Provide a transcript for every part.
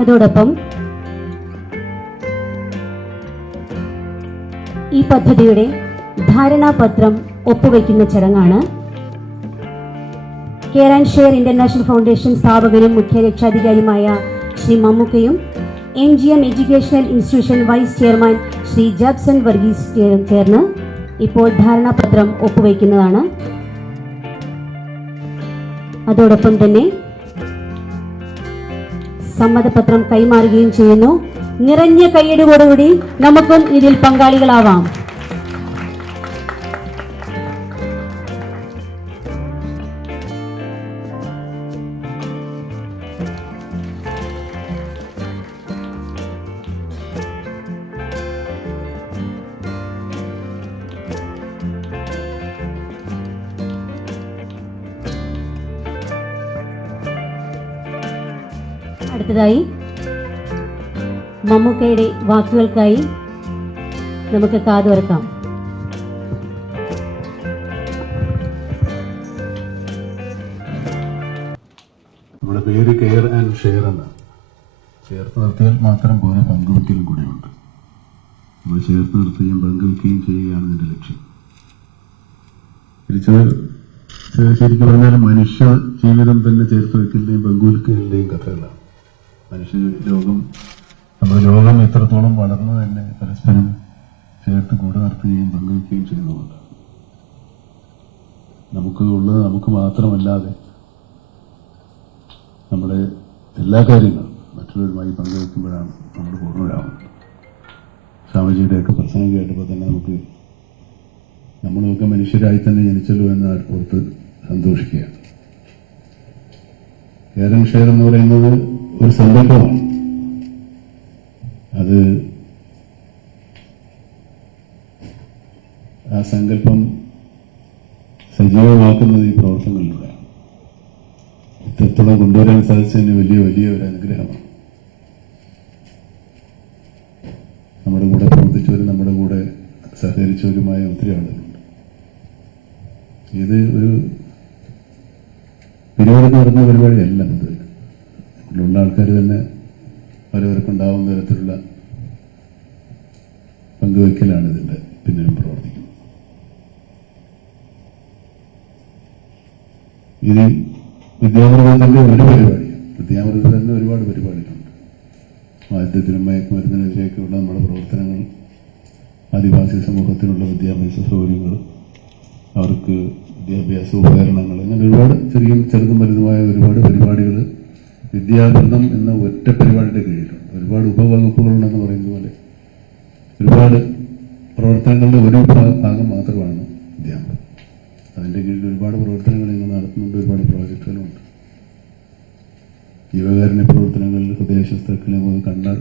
അതോടൊപ്പം ഈ പദ്ധതിയുടെ ധാരണാപത്രം ഒപ്പുവയ്ക്കുന്ന ചടങ്ങാണ്. Care and share international foundation സ്ഥാപകനും മുഖ്യ രക്ഷാധികാരിയുമായ Shri മമ്മൂക്കയും M G M educational institution vice chairman Shri Jabson Varghese ചേർന്ന് ഇപ്പോൾ ധാരണാപത്രം ഒപ്പുവയ്ക്കുന്നതാണ്. അതോടൊപ്പം തന്നെ സമ്മതപത്രം കൈമാറുകയും ചെയ്യുന്നു. നിറഞ്ഞ കൈയടിയോടുകൂടി നമുക്കും ഇതിൽ പങ്കാളികളാവാം. അടുത്തതായി മമ്മൂക്കയുടെ വാക്കുകൾക്കായി നമുക്ക് കാതുവറക്കാം നമ്മുടെ പേര് കെയർ ആൻഡ് ഷെയർ എന്ന് ചേർത്ത് നിർത്തിയാൽ മാത്രം പോലെ പങ്കുവയ്ക്കലും കൂടെയുണ്ട്. നമ്മൾ ചേർത്ത് നിർത്തുകയും പങ്കുവയ്ക്കുകയും ചെയ്യുകയാണ് എന്റെ ലക്ഷ്യം. ശരിക്കും പറഞ്ഞാൽ മനുഷ്യ ജീവിതം തന്നെ ചേർത്ത് വയ്ക്കലിന്റെയും പങ്കുവയ്ക്കലിന്റെയും കഥകളാണ്. മനുഷ്യ ലോകം നമ്മുടെ ലോകം എത്രത്തോളം വളർന്നു തന്നെ പരസ്പരം ചേർത്ത് കൂടെ നിർത്തുകയും പങ്കുവയ്ക്കുകയും ചെയ്യുന്നുണ്ട്. നമുക്ക് ഉള്ളത് നമുക്ക് മാത്രമല്ലാതെ നമ്മുടെ എല്ലാ കാര്യങ്ങളും മറ്റുള്ളവരുമായി പങ്കുവെക്കുമ്പോഴാണ് നമ്മൾ പൂർണരാകുന്നത് സ്വാമിജിയുടെയൊക്കെ പ്രസംഗം കേട്ടപ്പോൾ തന്നെ നമുക്ക് നമ്മളൊക്കെ മനുഷ്യരായി തന്നെ ജനിച്ചല്ലോ എന്ന് ഓർത്ത് സന്തോഷിക്കുകയാണ്. കേരൻ ഷെയർ എന്ന് പറയുന്നത് ഒരു സങ്കല്പമാണ് അത് ആ സങ്കല്പം സജീവമാക്കുന്നത് ഈ പ്രവർത്തനങ്ങളിലൂടെയാണ് ഇത്രത്തോളം കൊണ്ടുവരാൻ സാധിച്ചതിന് വലിയ വലിയ ഒരു അനുഗ്രഹമാണ്. നമ്മുടെ കൂടെ പ്രവർത്തിച്ചവരും നമ്മുടെ കൂടെ സഹകരിച്ചവരുമായ ഒത്തിരി ആളുകളുണ്ട്. ഇത് ഒരു വിനോദം നടന്ന പരിപാടിയല്ല ഇത് ഇവിടെയുള്ള ആൾക്കാർ തന്നെ പലവർക്കുണ്ടാവുന്ന തരത്തിലുള്ള പങ്കുവയ്ക്കലാണ് ഇതിന്റെ പിന്നിലും പ്രവർത്തിക്കുന്നത്. ഇത് തന്നെ ഒരു പരിപാടിയാണ് പരിപാടി വിദ്യാമൃതത്തിന്റെ ഒരുപാട് പരിപാടികളുണ്ട്. ആദ്യത്തിനും മയക്കുമരുന്നിനെതിരെയൊക്കെയുള്ള നമ്മുടെ പ്രവർത്തനങ്ങൾ ആദിവാസി സമൂഹത്തിനുള്ള വിദ്യാഭ്യാസ സൗകര്യങ്ങൾ അവർക്ക് വിദ്യാഭ്യാസ ഉപകരണങ്ങൾ അങ്ങനെ ഒരുപാട് ചെറിയ ചെറുതും വലുതുമായ ഒരുപാട് പരിപാടികൾ വിദ്യാഭരണം എന്ന ഒറ്റ പരിപാടിയുടെ കീഴിലുണ്ട് ഒരുപാട് ഉപവകുപ്പുകളുണ്ടെന്ന് പറയുന്ന പോലെ ഒരുപാട് പ്രവർത്തനങ്ങളുടെ ഒരു ഭാഗം മാത്രമാണ് വിദ്യാഭരണം അതിന്റെ കീഴിൽ ഒരുപാട് പ്രവർത്തനങ്ങൾ ഞങ്ങൾ നടത്തുന്നുണ്ട് ഒരുപാട് പ്രോജക്റ്റുകളുമുണ്ട് ജീവകാരുണ്യ പ്രവർത്തനങ്ങളിൽ ഹൃദയശസ്ത്രക്രിയ മുതൽ കണ്ണാർ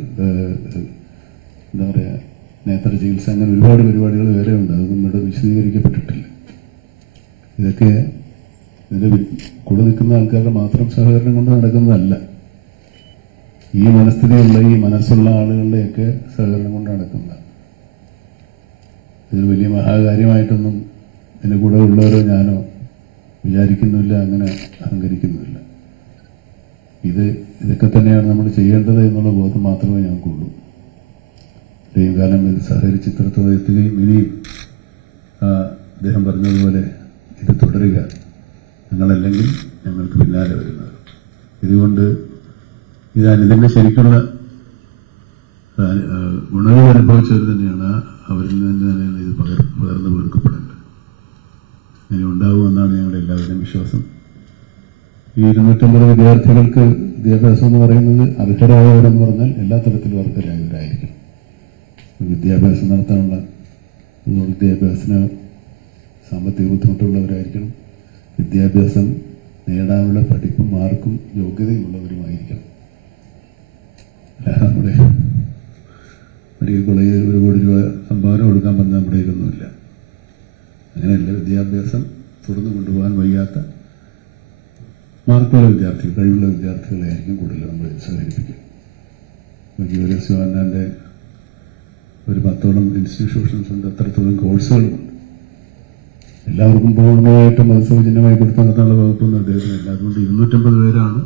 എന്താ പറയുക നേത്ര ചികിത്സ അങ്ങനെ ഒരുപാട് പരിപാടികൾ വേറെ ഉണ്ട് അതൊന്നും ഇവിടെ വിശദീകരിക്കപ്പെട്ടിട്ടില്ല. ഇതൊക്കെ ഇതിന്റെ വി- കൂടെ നിൽക്കുന്ന ആൾക്കാരുടെ മാത്രം സഹകരണം കൊണ്ട് നടക്കുന്നതല്ല. ഈ മനസ്ഥിതിയുള്ള ഈ മനസ്സുള്ള ആളുകളുടെയൊക്കെ സഹകരണം കൊണ്ട് നടക്കുന്നതാണ്. ഇതൊരു വലിയ മഹാകാര്യമായിട്ടൊന്നും എന്റെ കൂടെ ഉള്ളവരോ ഞാനോ വിചാരിക്കുന്നില്ല അങ്ങനെ അഹങ്കരിക്കുന്നുമില്ല ഇത് ഇതൊക്കെ തന്നെയാണ് നമ്മൾ ചെയ്യേണ്ടത് എന്നുള്ള ബോധം മാത്രമേ ഞങ്ങൾക്കുള്ളൂ ഇത്രയും കാലം ഇത് സഹകരിച്ച് ഇത്രത്തോളം എത്തുകയും ഇനിയും അദ്ദേഹം പറഞ്ഞതുപോലെ ഇത് തുടരുക. ഞങ്ങളല്ലെങ്കിൽ ഞങ്ങൾക്ക് പിന്നാലെ വരുന്നത്. ഇതുകൊണ്ട് ഇതാണ് ഇതിന്റെ ശരിക്കുള്ള ഉണർവ് അനുഭവിച്ചവർ തന്നെയാണ് അവരിൽ നിന്ന് തന്നെയാണ് ഇത് പകർ പകർന്നു കൊടുക്കപ്പെടേണ്ടത്. അങ്ങനെ ഉണ്ടാകുമെന്നാണ് ഞങ്ങളുടെ എല്ലാവരുടെയും വിശ്വാസം. ഈ ഇരുന്നൂറ്റമ്പത് വിദ്യാർത്ഥികൾക്ക് വിദ്യാഭ്യാസം എന്ന് പറയുന്നത് അർഹരായവരെന്ന് പറഞ്ഞാൽ എല്ലാ തരത്തിലും അർഹരായവരായിരിക്കും. വിദ്യാഭ്യാസം നടത്താനുള്ള വിദ്യാഭ്യാസത്തിന് സാമ്പത്തിക ബുദ്ധിമുട്ടുള്ളവരായിരിക്കണം വിദ്യാഭ്യാസം നേടാനുള്ള പഠിപ്പും മാർക്കും യോഗ്യതയുള്ളവരുമായിരിക്കണം. നമ്മുടെ മെഡിക്കൽ കോളേജിൽ ഒരു കോടി രൂപ സംഭാവന കൊടുക്കാൻ പറഞ്ഞാൽ നമ്മുടെ ഇതൊന്നുമില്ല അങ്ങനെയല്ല വിദ്യാഭ്യാസം തുടർന്ന് കൊണ്ടുപോകാൻ വയ്യാത്ത മാർക്കുള്ള വിദ്യാർത്ഥികൾ കഴിവുള്ള വിദ്യാർത്ഥികളെയായിരിക്കും കൂടുതൽ നമ്മൾ സഹകരിപ്പിക്കും വിദ്യാഭ്യാസ ശിവാനന്ദന്റെ ഒരു പത്തോളം ഇൻസ്റ്റിറ്റ്യൂഷൻസ് ഉണ്ട് അത്രത്തോളം കോഴ്സുകളുമുണ്ട് എല്ലാവർക്കും പൂർണമായിട്ട് അത് സൗജന്യമായി കൊടുത്തു നടത്താനുള്ള വകുപ്പൊന്നും അദ്ദേഹത്തിനില്ല അതുകൊണ്ട് ഇരുന്നൂറ്റമ്പത് പേരാണ്.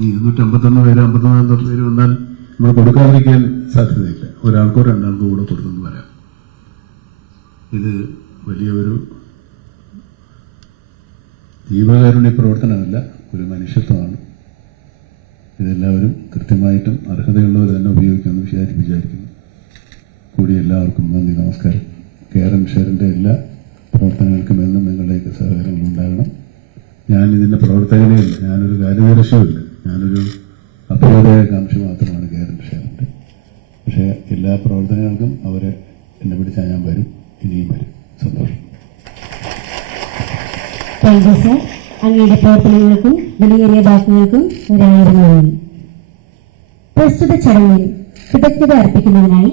ഈ ഇരുന്നൂറ്റമ്പത്തൊന്ന് പേര് അമ്പത്തൊന്നാമത്തെ പേര് വന്നാൽ നമ്മൾ കൊടുക്കാതിരിക്കാൻ സാധ്യതയില്ല. ഒരാൾക്കോ രണ്ടാൾക്കോ കൂടെ കൊടുത്തെന്ന് വരാം. ഇത് വലിയൊരു ജീവകാരുണ്യ പ്രവർത്തനമല്ല ഒരു മനുഷ്യത്വമാണ്. ഇതെല്ലാവരും കൃത്യമായിട്ടും അർഹതയുള്ളവർ തന്നെ ഉപയോഗിക്കുമെന്ന് വിചാരി വിചാരിക്കുന്നു. കൂടി എല്ലാവർക്കും നന്ദി നമസ്കാരം. കേരൻ ഷെയറിന്റെ കാര്യദർശിയുമില്ല ഞാനൊരു അഭ്യുദയകാംക്ഷി മാത്രമാണ് കേരള ഷെയറിന്റെ പക്ഷേ എല്ലാ പ്രവർത്തനങ്ങൾക്കും അവരെ എന്നെ പിടിച്ചാൽ ഞാൻ വരും. ഇനിയും വരും. സന്തോഷം. അങ്ങയുടെ പ്രവർത്തനങ്ങൾക്കും വിലയേറിയ വാക്കുകൾക്കും ഒരായിരം നന്ദി പ്രസ്തുത ചടങ്ങിൽ കൃതജ്ഞത അർപ്പിക്കുന്നതിനായി